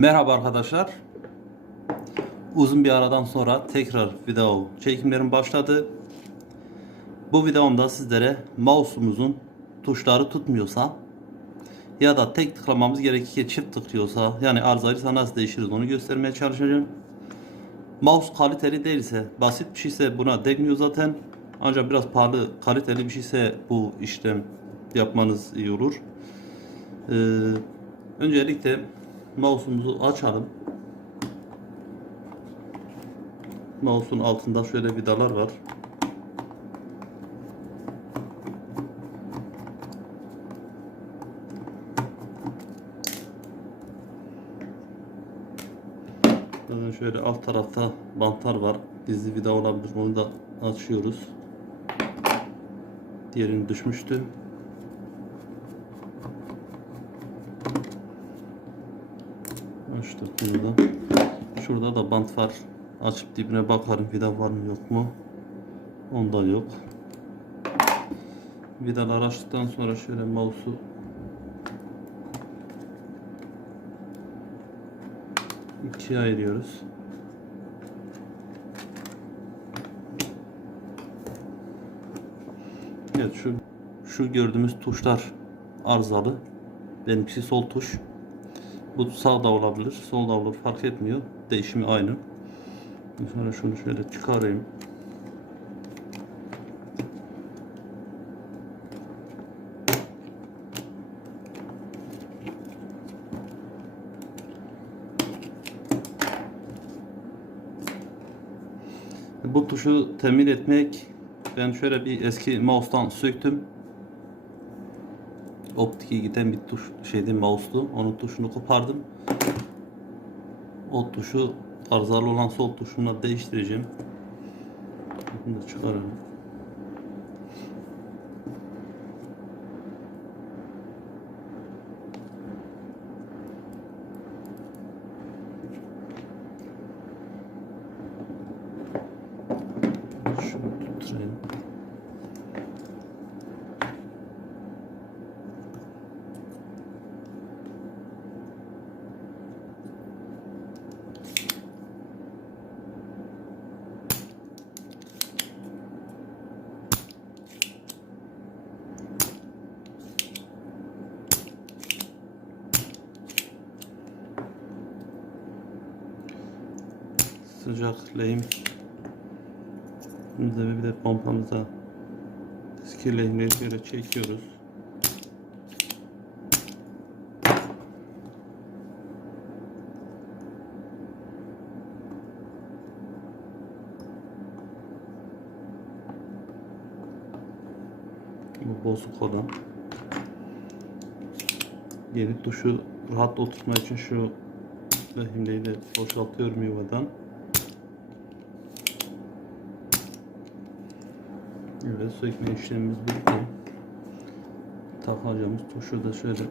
Merhaba arkadaşlar. Uzun bir aradan sonra tekrar video çekimlerim başladı. Bu videomda sizlere mouse'umuzun tuşları tutmuyorsa ya da tek tıklamamız gerekirken çift tıklıyorsa, yani arızaysa nasıl değişiriz onu göstermeye çalışacağım. Mouse kaliteli değilse, basit bir şeyse buna değmiyor zaten. Ancak biraz pahalı, kaliteli bir şeyse bu işlem yapmanız iyi olur. Ee, Öncelikle mouse'umuzu açalım. Mouse'un altında şöyle vidalar var. Şöyle alt tarafta bantlar var. Gizli vida olabilir. Onu da açıyoruz. Diğerini düşmüştü. Açtık bunu da. Şurada da bant var. Açıp dibine bakarım vida var mı yok mu. Onda yok. Vidaları açtıktan sonra şöyle mouse'u ikiye ayırıyoruz. Evet, şu gördüğümüz tuşlar arızalı. Benimkisi sol tuş. Bu sağ da olabilir, sol da olur, fark etmiyor. Değişimi aynı. Sonra şunu şöyle çıkarayım. Bu tuşu temin etmek, ben şöyle bir eski mouse'tan söktüm. Optik'e giden bir tuş mouse'tu. Onun tuşunu kopardım. O tuşu arızalı olan sol tuşumla değiştireceğim. Bunu da çıkaralım. Şunu tutturayım. Sıcak lehim. Bir de pompamıza eski lehimleri şöyle çekiyoruz. Bu bozuk olan. Yeni tuşu rahat oturtma için şu lehimleri de boşaltıyorum yuvadan. Evet, sökme işlemimiz bitti. Takacağımız tuşu da şöyle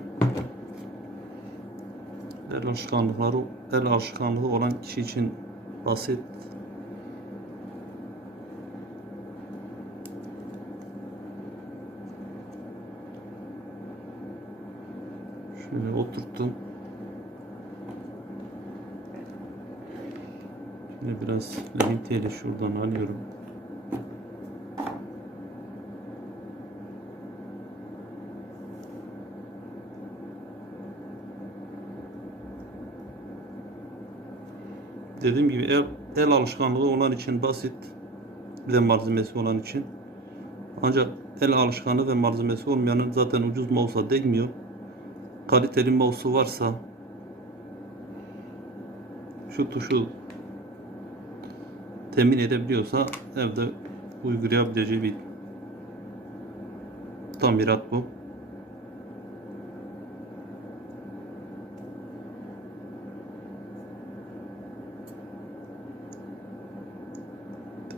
el alışkanlığı olan kişi için basit. Şöyle oturttum. Şimdi biraz lehim teli şuradan alıyorum. Dediğim gibi el alışkanlığı olan için basit, bir de malzemesi olan için. Ancak el alışkanlığı ve malzemesi olmayanın zaten ucuz mouse'a değmiyor. Kaliteli mouse'u varsa şu tuşu temin edebiliyorsa evde uygulayabileceği bir tamirat bu.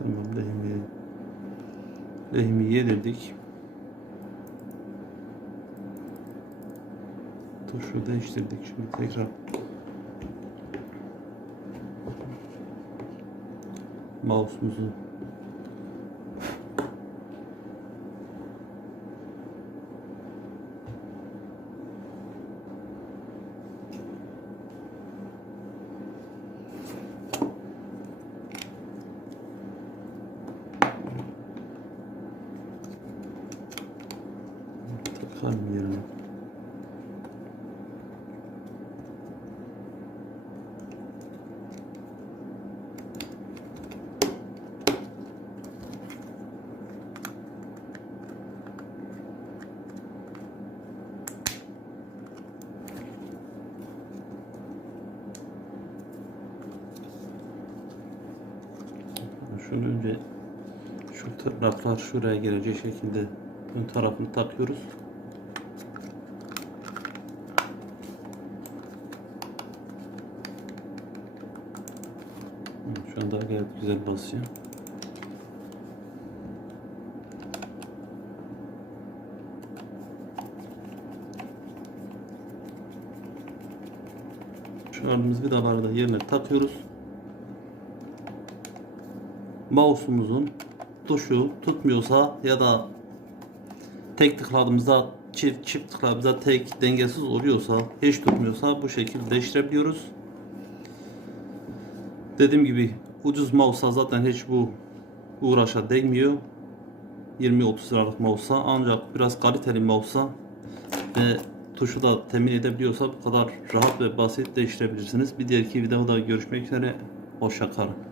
Tamam, lehimi yedirdik. Tuşu değiştirdik. Şimdi tekrar mouse'umuzu Şunu önce şu tırnaklar şuraya gelecek şekilde ön tarafını takıyoruz. Şu anda gayet güzel basıyor. Çıkardığımız vidaları da yerine takıyoruz. Mouse'umuzun tuşu tutmuyorsa ya da tek tıkladığımızda çift tıkladığımızda tek dengesiz oluyorsa, hiç tutmuyorsa bu şekilde değiştirebiliyoruz. Dediğim gibi ucuz mouse'a zaten hiç bu uğraşa değmiyor. 20-30 liralık mouse'a, ancak biraz kaliteli mouse'a ve tuşu da temin edebiliyorsa bu kadar rahat ve basit değiştirebilirsiniz. Bir diğer videoda görüşmek üzere. Hoşça kalın.